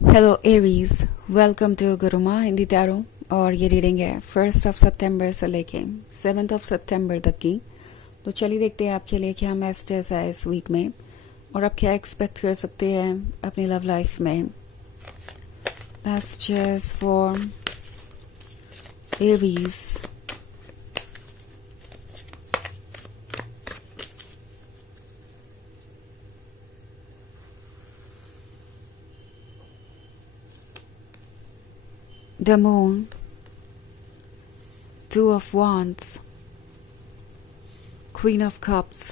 Hello Aries, welcome to Guruma Hindi tarot. और ये reading है 1 सितंबर से लेके 7 सितंबर तक की। तो चलिए देखते हैं आपके लिए क्या मैसेजेस है इस वीक में और आप क्या एक्सपेक्ट कर सकते हैं अपनी लव लाइफ में। Messages for Aries. The moon, 2 of Wands, Queen of Cups,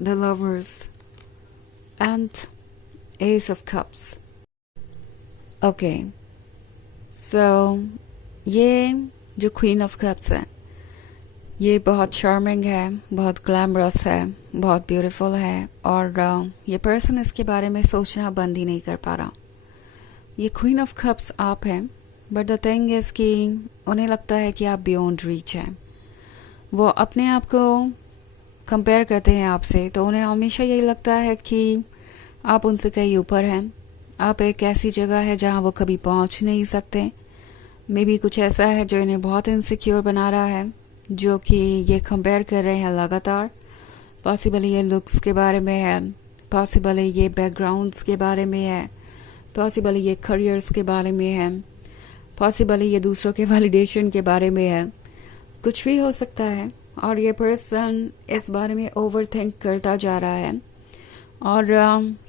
the Lovers, and Ace of Cups. Okay, so ये जो क्वीन ऑफ कप्स है ये बहुत चार्मिंग है, बहुत ग्लैमरस है, बहुत ब्यूटीफुल है और ये पर्सन इसके बारे में सोचना बंद ही नहीं कर पा रहा। ये क्वीन ऑफ कप्स आप हैं, बट द थिंग इज़ कि उन्हें लगता है कि आप बियॉन्ड रीच हैं। वो अपने आप को कंपेयर करते हैं आपसे, तो उन्हें हमेशा यही लगता है कि आप उनसे कहीं ऊपर हैं। आप एक ऐसी जगह है जहां वो कभी पहुंच नहीं सकते। मे बी कुछ ऐसा है जो इन्हें बहुत इनसिक्योर बना रहा है, जो कि ये कंपेयर कर रहे हैं लगातार। पॉसिबली ये लुक्स के बारे में है, पॉसिबली ये बैकग्राउंड्स के बारे में है, पॉसिबली ये करियर्स के बारे में है, पॉसिबली ये दूसरों के वैलिडेशन के बारे में है। कुछ भी हो सकता है और ये पर्सन इस बारे में ओवर थिंक करता जा रहा है और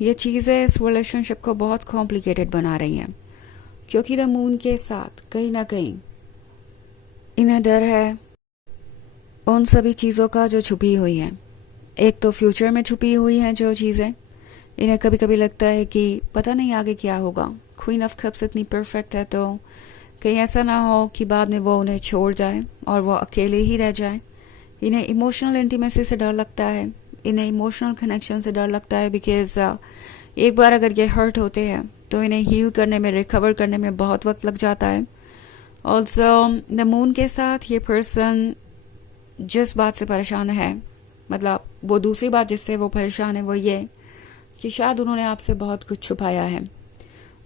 ये चीज़ें इस रिलेशनशिप को बहुत कॉम्प्लिकेटेड बना रही हैं, क्योंकि द मून के साथ कहीं ना कहीं इन्हें डर है उन सभी चीज़ों का जो छुपी हुई हैं। एक तो फ्यूचर में छुपी हुई हैं जो चीज़ें, इन्हें कभी कभी लगता है कि पता नहीं आगे क्या होगा। क्वीन ऑफ कप्स इतनी परफेक्ट है तो कहीं ऐसा ना हो कि बाद में वो उन्हें छोड़ जाए और वो अकेले ही रह जाए। इन्हें इमोशनल इंटीमेसी से डर लगता है, इन्हें इमोशनल कनेक्शन से डर लगता है, बिकॉज एक बार अगर ये हर्ट होते हैं तो इन्हें हील करने में, रिकवर करने में बहुत वक्त लग जाता है। ऑल्सो द मून के साथ ये पर्सन जिस बात से परेशान है, मतलब वो दूसरी बात जिससे वो परेशान है वो ये कि शायद उन्होंने आपसे बहुत कुछ छुपाया है,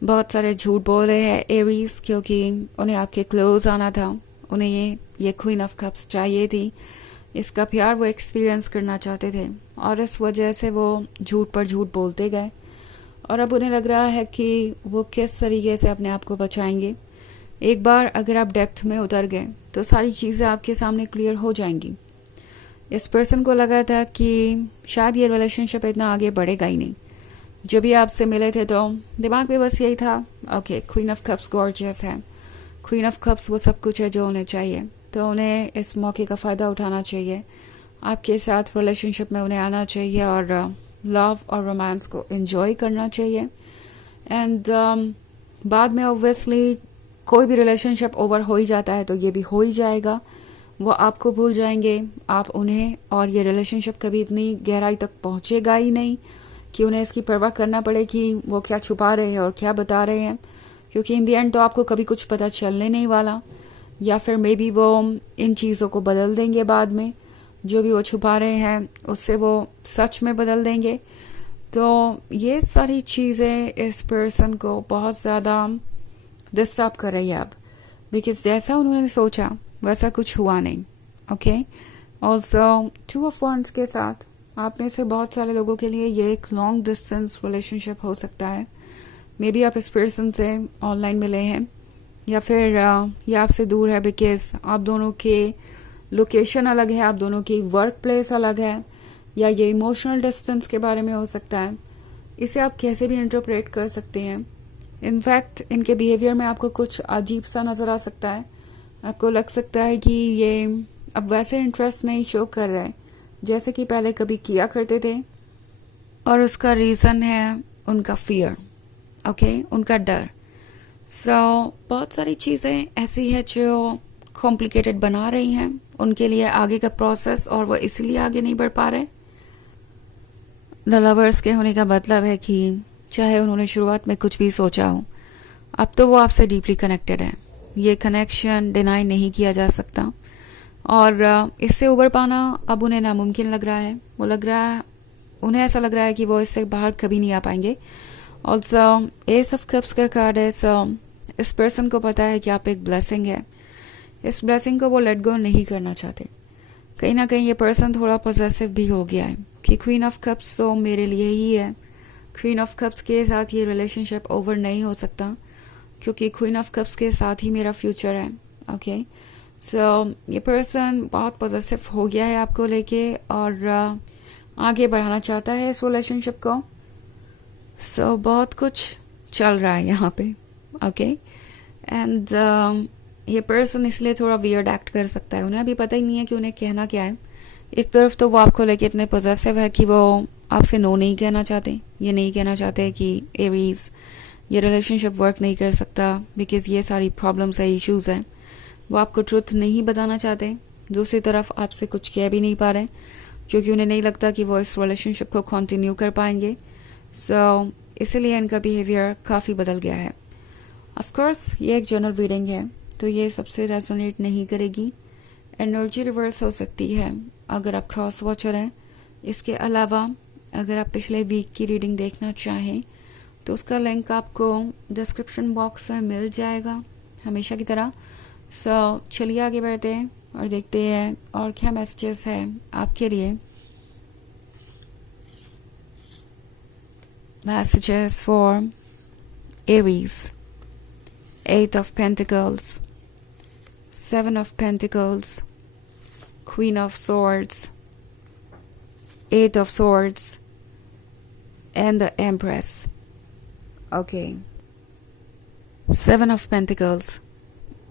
बहुत सारे झूठ बोले हैं एरीज, क्योंकि उन्हें आपके क्लोज आना था। उन्हें ये क्वीन ऑफ कप्स चाहिए थी, इसका प्यार वो एक्सपीरियंस करना चाहते थे और इस वजह से वो झूठ पर झूठ बोलते गए और अब उन्हें लग रहा है कि वो किस तरीके से अपने आप को बचाएंगे। एक बार अगर आप डेप्थ में उतर गए तो सारी चीज़ें आपके सामने क्लियर हो जाएंगी। इस पर्सन को लगा था कि शायद ये रिलेशनशिप इतना आगे बढ़ेगा ही नहीं। जब भी आपसे मिले थे तो दिमाग में बस यही था, okay queen of cups gorgeous है, क्वीन ऑफ कप्स वो सब कुछ है जो उन्हें चाहिए, तो उन्हें इस मौके का फ़ायदा उठाना चाहिए, आपके साथ रिलेशनशिप में उन्हें आना चाहिए और लव और रोमांस को एंजॉय करना चाहिए। एंड बाद में ऑब्वियसली कोई भी रिलेशनशिप ओवर हो ही जाता है तो ये भी हो ही जाएगा। वो आपको भूल जाएंगे, आप उन्हें, और ये रिलेशनशिप कभी इतनी गहराई तक पहुंचेगा ही नहीं कि उन्हें इसकी परवाह करना पड़े कि वो क्या छुपा रहे हैं और क्या बता रहे हैं, क्योंकि इन दी एंड तो आपको कभी कुछ पता चलने नहीं वाला। या फिर मे बी वो इन चीज़ों को बदल देंगे बाद में, जो भी वो छुपा रहे हैं उससे वो सच में बदल देंगे। तो ये सारी चीज़ें इस पर्सन को बहुत ज़्यादा डिस्टर्ब कर रही है अब, बिकॉज जैसा उन्होंने सोचा वैसा कुछ हुआ नहीं। ओके, ऑल्सो 2 of Wands के साथ आप में से बहुत सारे लोगों के लिए ये एक लॉन्ग डिस्टेंस रिलेशनशिप हो सकता है। मे बी आप इस पर्सन से ऑनलाइन मिले हैं या फिर ये आपसे दूर है बिकॉज आप दोनों के लोकेशन अलग है, आप दोनों की वर्क प्लेस अलग है, या ये इमोशनल डिस्टेंस के बारे में हो सकता है। इसे आप कैसे भी इंटरप्रेट कर सकते हैं। इनफैक्ट इनके बिहेवियर में आपको कुछ अजीब सा नज़र आ सकता है, आपको लग सकता है कि ये अब वैसे इंटरेस्ट नहीं शो कर रहा है जैसे कि पहले कभी किया करते थे, और उसका रीज़न है उनका फियर, ओके, उनका डर। सो बहुत सारी चीज़ें ऐसी है जो कॉम्प्लिकेटेड बना रही हैं उनके लिए आगे का प्रोसेस, और वो इसीलिए आगे नहीं बढ़ पा रहे। द लवर्स के होने का मतलब है कि चाहे उन्होंने शुरुआत में कुछ भी सोचा हो, अब तो वो आपसे डीपली कनेक्टेड है। ये कनेक्शन डिनाई नहीं किया जा सकता और इससे उबर पाना अब उन्हें नामुमकिन लग रहा है। वो लग रहा है, उन्हें ऐसा लग रहा है कि वो इससे बाहर कभी नहीं आ पाएंगे ऑल्सो एस ऑफ कप्स का कार्ड है, सो इस पर्सन को पता है कि आप एक ब्लेसिंग है, इस ब्लेसिंग को वो लेट गो नहीं करना चाहते। कहीं ना कहीं ये पर्सन थोड़ा पॉसेसिव भी हो गया है कि क्वीन ऑफ कप्स तो मेरे लिए ही है, क्वीन ऑफ कप्स के साथ ये रिलेशनशिप ओवर नहीं हो सकता क्योंकि क्वीन ऑफ कप्स के साथ ही मेरा फ्यूचर है। ओके, सो ये पर्सन बहुत पॉसेसिव हो गया है आपको लेके और आगे बढ़ाना चाहता है इस रिलेशनशिप को। सो बहुत कुछ चल रहा है यहाँ पे। ओके, एंड ये पर्सन इसलिए थोड़ा वियर्ड एक्ट कर सकता है, उन्हें अभी पता ही नहीं है कि उन्हें कहना क्या है। एक तरफ तो वो आपको लेके इतने पॉसेसिव है कि वो आपसे नो नहीं कहना चाहते, ये नहीं कहना चाहते कि एरीज ये रिलेशनशिप वर्क नहीं कर सकता बिकॉज ये सारी प्रॉब्लम्स है, इश्यूज हैं। वो आपको ट्रुथ नहीं बताना चाहते, दूसरी तरफ आपसे कुछ कह भी नहीं पा रहे क्योंकि उन्हें नहीं लगता कि वो इस रिलेशनशिप को कंटिन्यू कर पाएंगे। सो इसलिए इनका बिहेवियर काफ़ी बदल गया है। ऑफ कोर्स ये एक जनरल रीडिंग है तो ये सबसे रेजोनेट नहीं करेगी, एनर्जी रिवर्स हो सकती है अगर आप क्रॉस वॉचर हैं। इसके अलावा अगर आप पिछले वीक की रीडिंग देखना चाहें तो उसका लिंक आपको डिस्क्रिप्शन बॉक्स में मिल जाएगा हमेशा की तरह। सो चलिए आगे बढ़ते हैं और देखते हैं और क्या मैसेजेस है आपके लिए। Messages for Aries, 8 of Pentacles, 7 of Pentacles, Queen of Swords, 8 of Swords, and the Empress. Okay. 7 of Pentacles.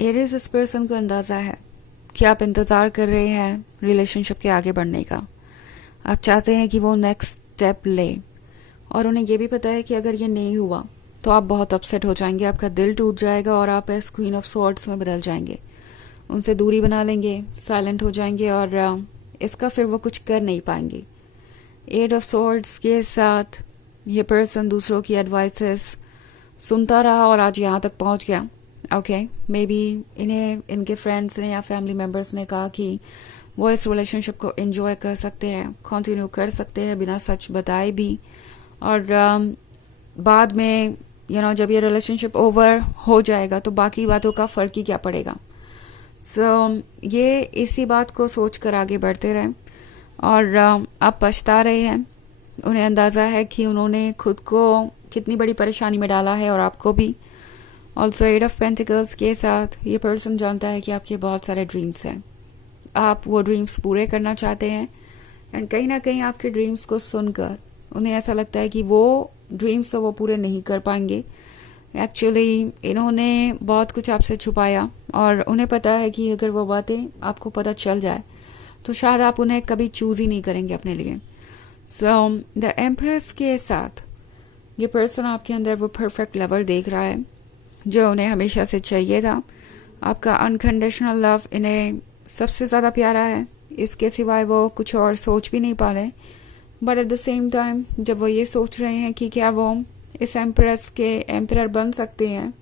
Aries इस पर्सन को अंदाजा है कि आप इंतज़ार कर रहे हैं रिलेशनशिप के आगे बढ़ने का। आप चाहते हैं कि वो नेक्स्ट स्टेप ले और उन्हें ये भी पता है कि अगर ये नहीं हुआ तो आप बहुत अपसेट हो जाएंगे, आपका दिल टूट जाएगा और आप इस क्वीन ऑफ स्वॉर्ड्स में बदल जाएंगे, उनसे दूरी बना लेंगे, साइलेंट हो जाएंगे और इसका फिर वो कुछ कर नहीं पाएंगे। 8 ऑफ स्वॉर्ड्स के साथ ये पर्सन दूसरों की एडवाइसेस सुनता रहा और आज यहाँ तक पहुँच गया। ओके, मे बी इन्हें इनके फ्रेंड्स ने या फैमिली मेम्बर्स ने कहा कि वो इस रिलेशनशिप को एंजॉय कर सकते हैं, कंटिन्यू कर सकते हैं बिना सच बताए भी, और बाद में जब ये रिलेशनशिप ओवर हो जाएगा तो बाकी बातों का फर्क ही क्या पड़ेगा। सो ये इसी बात को सोच कर आगे बढ़ते रहें और आप पछता रहे हैं। उन्हें अंदाज़ा है कि उन्होंने खुद को कितनी बड़ी परेशानी में डाला है और आपको भी। ऑल्सो 8 ऑफ पेंटिकल्स के साथ ये पर्सन जानता है कि आपके बहुत सारे ड्रीम्स हैं, आप वो ड्रीम्स पूरे करना चाहते हैं एंड कहीं ना कहीं आपके ड्रीम्स को सुनकर उन्हें ऐसा लगता है कि वो ड्रीम्स तो वो पूरे नहीं कर पाएंगे। एक्चुअली इन्होंने बहुत कुछ आपसे छुपाया और उन्हें पता है कि अगर वो बातें आपको पता चल जाए तो शायद आप उन्हें कभी चूज ही नहीं करेंगे अपने लिए। सो द एम्प्रेस के साथ ये पर्सन आपके अंदर वो परफेक्ट लेवल देख रहा है जो उन्हें हमेशा से चाहिए था। आपका अनकंडीशनल लव इन्हें सबसे ज़्यादा प्यारा है, इसके सिवाय वो कुछ और सोच भी नहीं पा रहे। But at the same time जब वो ये सोच रहे हैं कि क्या वो इस एम्प्रेस के एम्परर बन सकते हैं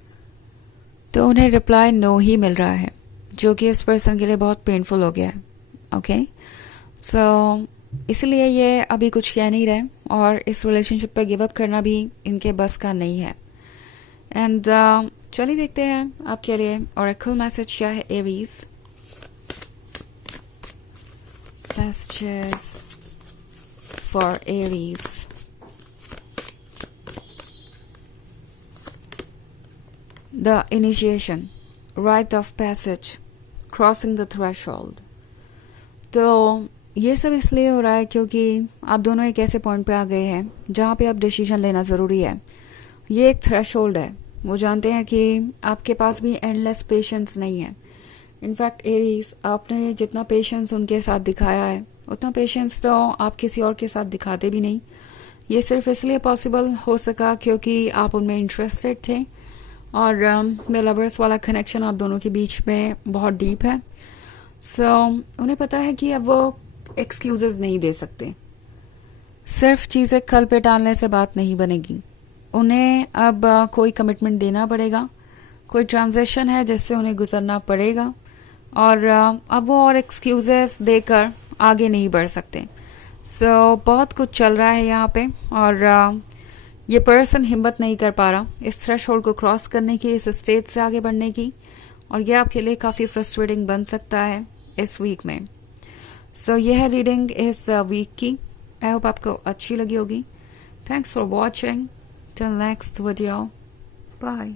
तो उन्हें रिप्लाई नो ही मिल रहा है जो कि इस पर्सन के लिए बहुत पेनफुल हो गया है। ओके, सो इसलिए ये अभी कुछ कह नहीं रहे और इस रिलेशनशिप पर गिव अप करना भी इनके बस का नहीं है। एंड चलिए देखते हैं आपके लिए ऑरेकल मैसेज क्या है Aries. Messages for Aries. The initiation, right of passage, crossing the threshold. तो ये सब इसलिए हो रहा है क्योंकि आप दोनों एक ऐसे पॉइंट पे आ गए हैं जहाँ पे अब डिसीजन लेना ज़रूरी है। ये एक थ्रेशोल्ड है, वो जानते हैं कि आपके पास भी एंडलेस पेशेंस नहीं है। इनफैक्ट एरीज, आपने जितना पेशेंस उनके साथ दिखाया है उतना पेशेंस तो आप किसी और के साथ दिखाते भी नहीं। ये सिर्फ इसलिए पॉसिबल हो सका क्योंकि आप उनमें इंटरेस्टेड थे और द लवर्स वाला कनेक्शन आप दोनों के बीच में बहुत डीप है। सो उन्हें पता है कि अब वो एक्सक्यूजेस नहीं दे सकते, सिर्फ चीज़ें कल पे टालने से बात नहीं बनेगी। उन्हें अब कोई कमिटमेंट देना पड़ेगा, कोई ट्रांजेक्शन है जिससे उन्हें गुजरना पड़ेगा और अब वो और एक्सक्यूजेस देकर आगे नहीं बढ़ सकते। सो बहुत कुछ चल रहा है यहाँ पे और ये पर्सन हिम्मत नहीं कर पा रहा इस थ्रेशोल्ड को क्रॉस करने की, इस स्टेज से आगे बढ़ने की, और ये आपके लिए काफ़ी फ्रस्ट्रेटिंग बन सकता है इस वीक में। सो ये है रीडिंग इस वीक की। आई होप आपको अच्छी लगी होगी। Thanks for watching. Till next video, bye.